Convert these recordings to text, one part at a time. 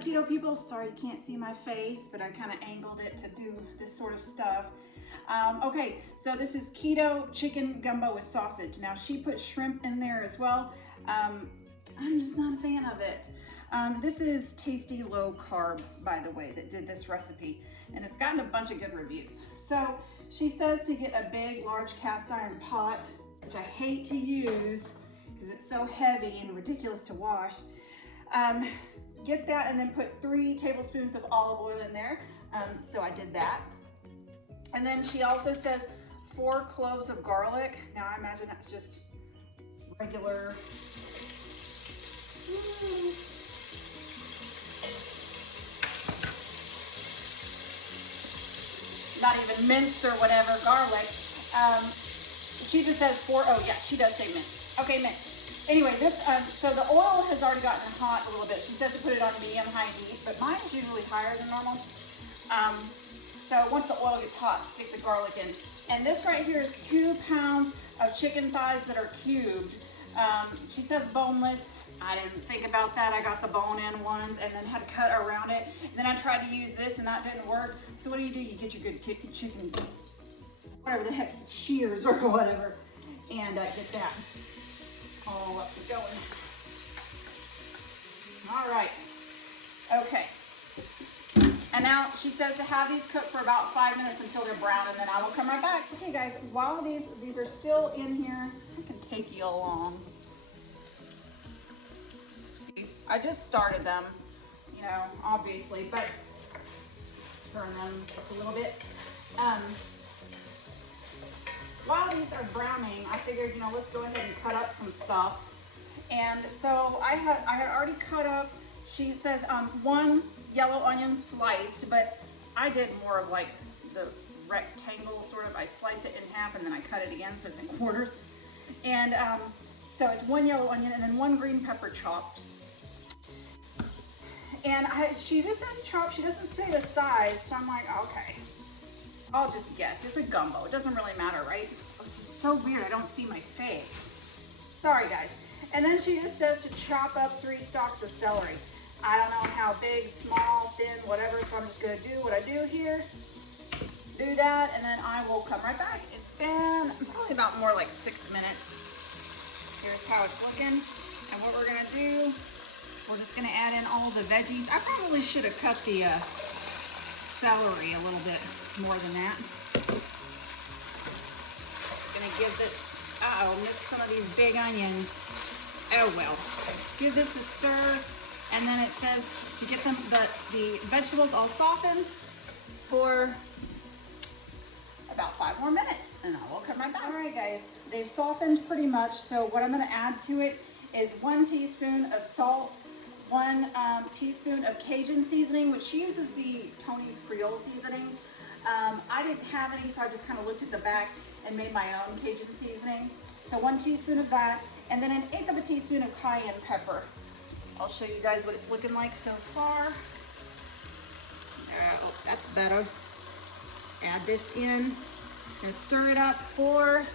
up, keto people? Sorry you can't see my face, but I kind of angled it to do this sort of stuff. Okay, so this is keto chicken gumbo with sausage. Now she put shrimp in there as well. I'm just not a fan of it. This is Tasty Low Carb, by the way, that did this recipe, and it's gotten a bunch of good reviews. So she says to get a big, large cast iron pot, which I hate to use because it's so heavy and ridiculous to wash. Get that and then put 3 tablespoons of olive oil in there. So I did that. And then she also says 4 cloves of garlic. Now I imagine that's just regular. Not even minced or whatever garlic. She just says 4. Oh yeah, she does say minced. Okay, minced. Anyway, this, so the oil has already gotten hot a little bit. She says to put it on medium-high heat, but mine is usually higher than normal. So once the oil gets hot, stick the garlic in. And this right here is 2 pounds of chicken thighs that are cubed. She says boneless. I didn't think about that. I got the bone-in ones and then had to cut around it. And then I tried to use this and that didn't work. So what do? You get your good chicken, whatever the heck, shears or whatever, and get that all up and going. All right, okay. And now she says to have these cook for about 5 minutes until they're brown, and then I will come right back. Okay guys, while these are still in here, I can take you along. See, I just started them, you know, obviously, but burn them just a little bit. While these are browning, I figured, you know, let's go ahead and cut up some stuff. And so I had already cut up, she says 1 yellow onion sliced, but I did more of like the rectangle sort of. I slice it in half and then I cut it again so it's in quarters. And so it's 1 yellow onion and then 1 green pepper chopped. And she just says chopped, she doesn't say the size, so I'm like, okay. I'll just guess. It's a gumbo. It doesn't really matter, right? Oh, this is so weird. I don't see my face. Sorry, guys. And then she just says to chop up 3 stalks of celery. I don't know how big, small, thin, whatever, so I'm just going to do what I do here. Do that, and then I will come right back. It's been probably about more like 6 minutes. Here's how it's looking. And what we're going to do, we're just going to add in all the veggies. I probably should have cut the celery a little bit more than that. Gonna give this, missed some of these big onions. Oh well. Give this a stir, and then it says to get them the vegetables all softened for about 5 more minutes, and I will come right back. All right, guys, they've softened pretty much. So what I'm gonna add to it is 1 teaspoon of salt, 1 teaspoon of Cajun seasoning, which she uses the Tony's Creole seasoning. I didn't have any, so I just kind of looked at the back and made my own Cajun seasoning. So 1 teaspoon of that, and then 1/8 of a teaspoon of cayenne pepper. I'll show you guys what it's looking like so far. Oh, that's better. Add this in and stir it up for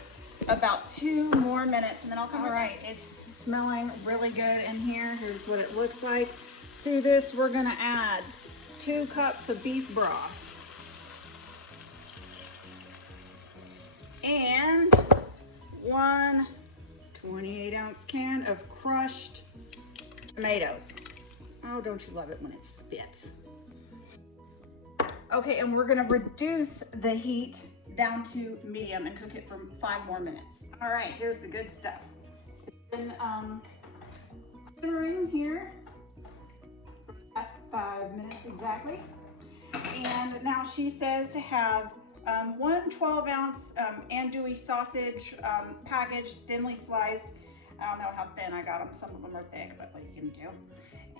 about 2 more minutes, and then I'll come. All right, it's smelling really good in here. Here's what it looks like. To this, we're gonna add 2 cups of beef broth. And 1 28-ounce can of crushed tomatoes. Oh, don't you love it when it spits? Okay, and we're gonna reduce the heat down to medium and cook it for 5 more minutes. All right, here's the good stuff. It's been simmering here for the past 5 minutes exactly. And now she says to have 1 12-ounce andouille sausage packaged, thinly sliced. I don't know how thin I got them. Some of them are thick, but what you can do.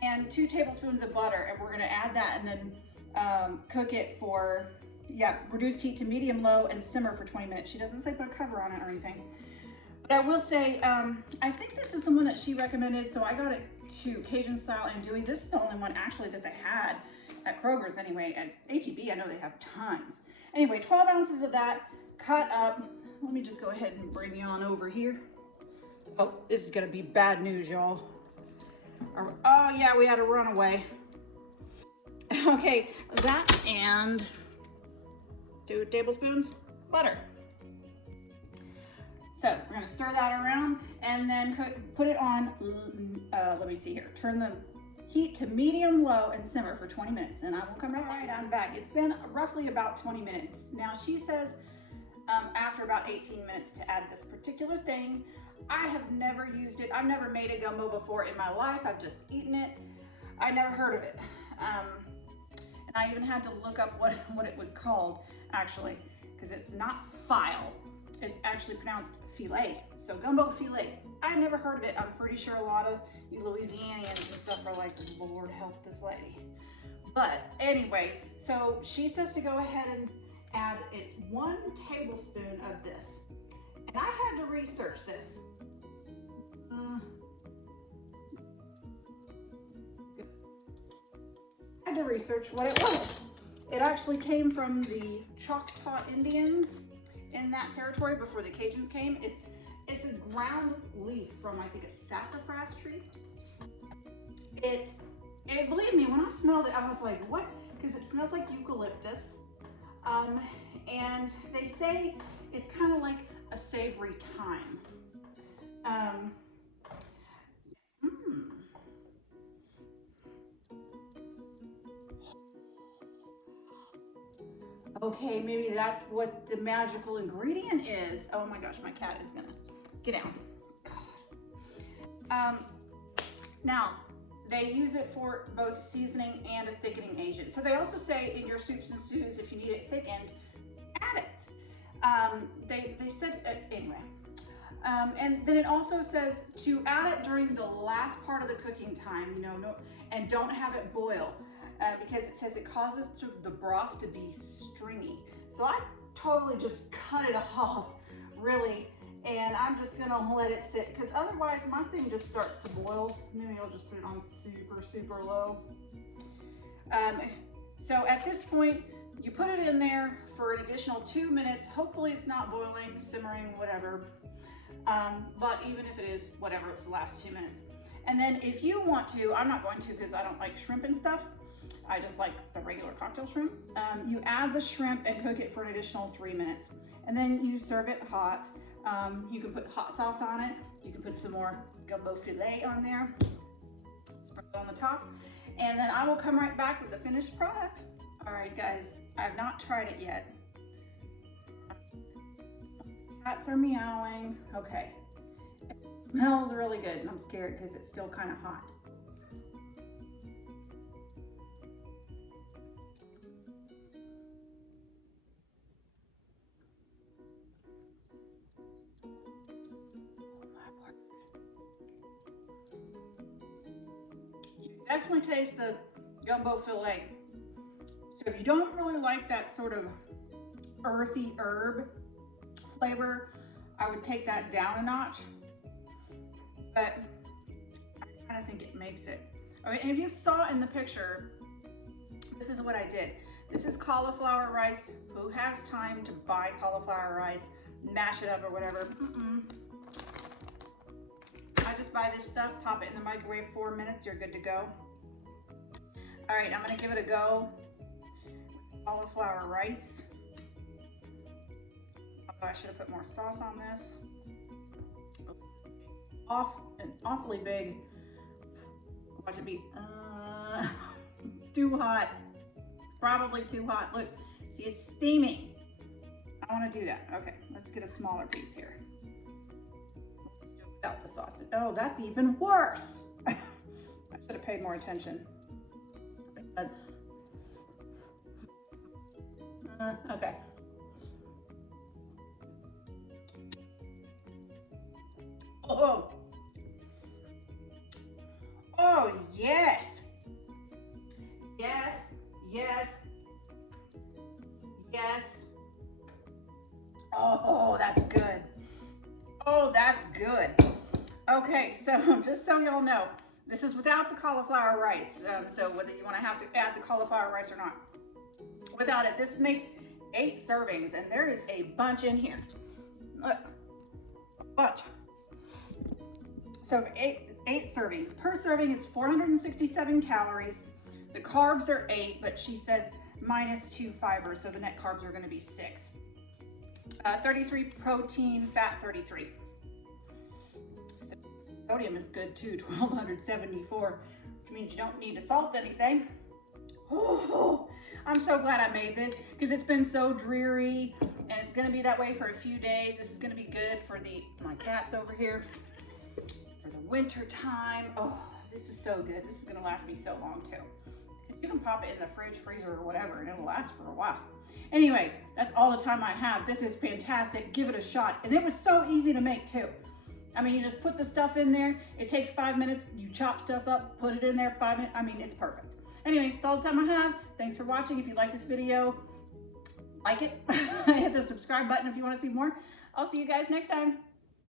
And 2 tablespoons of butter, and we're gonna add that and then cook it for, reduce heat to medium-low and simmer for 20 minutes. She doesn't say put a cover on it or anything. But I will say, I think this is the one that she recommended, so I got it to Cajun style andouille. This is the only one actually that they had at Kroger's anyway. At H-E-B, I know they have tons. Anyway, 12 ounces of that cut up. Let me just go ahead and bring you on over here. Oh, this is gonna be bad news, y'all. Oh yeah, we had a runaway. Okay, that and 2 tablespoons butter. So we're gonna stir that around and then put it on, let me see here, turn the heat to medium low and simmer for 20 minutes. And I will come right on back. It's been roughly about 20 minutes. Now she says after about 18 minutes to add this particular thing. I have never used it. I've never made a gumbo before in my life. I've just eaten it. I never heard of it. And I even had to look up what it was called actually, because it's not file. It's actually pronounced fillet. So gumbo fillet. I never heard of it. I'm pretty sure a lot of you Louisianians and stuff are like, Lord help this lady. But anyway, so she says to go ahead and add, it's 1 tablespoon of this. And I had to research this. I had to research what it was. It actually came from the Choctaw Indians in that territory before the Cajuns came. It's a ground leaf from, I think, a sassafras tree. It believe me, when I smelled it, I was like, what? Because it smells like eucalyptus. And they say it's kind of like a savory thyme. Okay, maybe that's what the magical ingredient is. Oh my gosh, my cat is gonna get down. Now, they use it for both seasoning and a thickening agent. So they also say in your soups and stews, if you need it thickened, add it. They said, anyway. And then it also says to add it during the last part of the cooking time, you know, and don't have it boil. Because it says it causes the broth to be stringy. So I totally just cut it off, really, and I'm just gonna let it sit, because otherwise my thing just starts to boil. Maybe I'll just put it on super low. So at this point, you put it in there for an additional 2 minutes. Hopefully it's not boiling, simmering, whatever. But even if it is, whatever, it's the last 2 minutes. And then if you want to, I'm not going to because I don't like shrimp and stuff. I just like the regular cocktail shrimp. You add the shrimp and cook it for an additional 3 minutes. And then you serve it hot. You can put hot sauce on it. You can put some more gumbo fillet on there. Spread it on the top. And then I will come right back with the finished product. All right, guys, I have not tried it yet. Cats are meowing. Okay. It smells really good, and I'm scared because it's still kind of hot. Definitely taste the gumbo fillet. So if you don't really like that sort of earthy herb flavor, I would take that down a notch. But I kind of think it makes it. Okay, and if you saw in the picture, this is what I did. This is cauliflower rice. Who has time to buy cauliflower rice, mash it up or whatever? I just buy this stuff, pop it in the microwave 4 minutes, you're good to go. All right, I'm gonna give it a go with cauliflower rice. Oh, I should have put more sauce on this. Awfully big. Watch it be too hot. It's probably too hot. Look, it's steaming. I wanna do that. Okay, let's get a smaller piece here. Without the sauce. Oh, that's even worse. I should have paid more attention. Okay. Oh. Oh, yes. Yes, yes, yes. Oh, that's good. Oh, that's good. Okay, so just so y'all know, this is without the cauliflower rice. So whether you want to have to add the cauliflower rice or not. Without it, this makes 8 servings, and there is a bunch in here. Look, a bunch. So 8 servings. Per serving is 467 calories, The carbs are 8, but she says -2 fiber, so the net carbs are gonna be 6. 33 protein, fat 33. Sodium is good too, 1274, which means you don't need to salt anything. Oh, I'm so glad I made this because it's been so dreary and it's gonna be that way for a few days. This is gonna be good for my cats over here for the winter time. Oh, this is so good. This is gonna last me so long too. You can pop it in the fridge, freezer, or whatever, and it'll last for a while. Anyway, that's all the time I have. This is fantastic. Give it a shot. And it was so easy to make too. I mean, you just put the stuff in there. It takes 5 minutes. You chop stuff up, put it in there 5 minutes. I mean, it's perfect. Anyway, that's all the time I have. Thanks for watching. If you like this video, like it. Hit the subscribe button if you want to see more. I'll see you guys next time.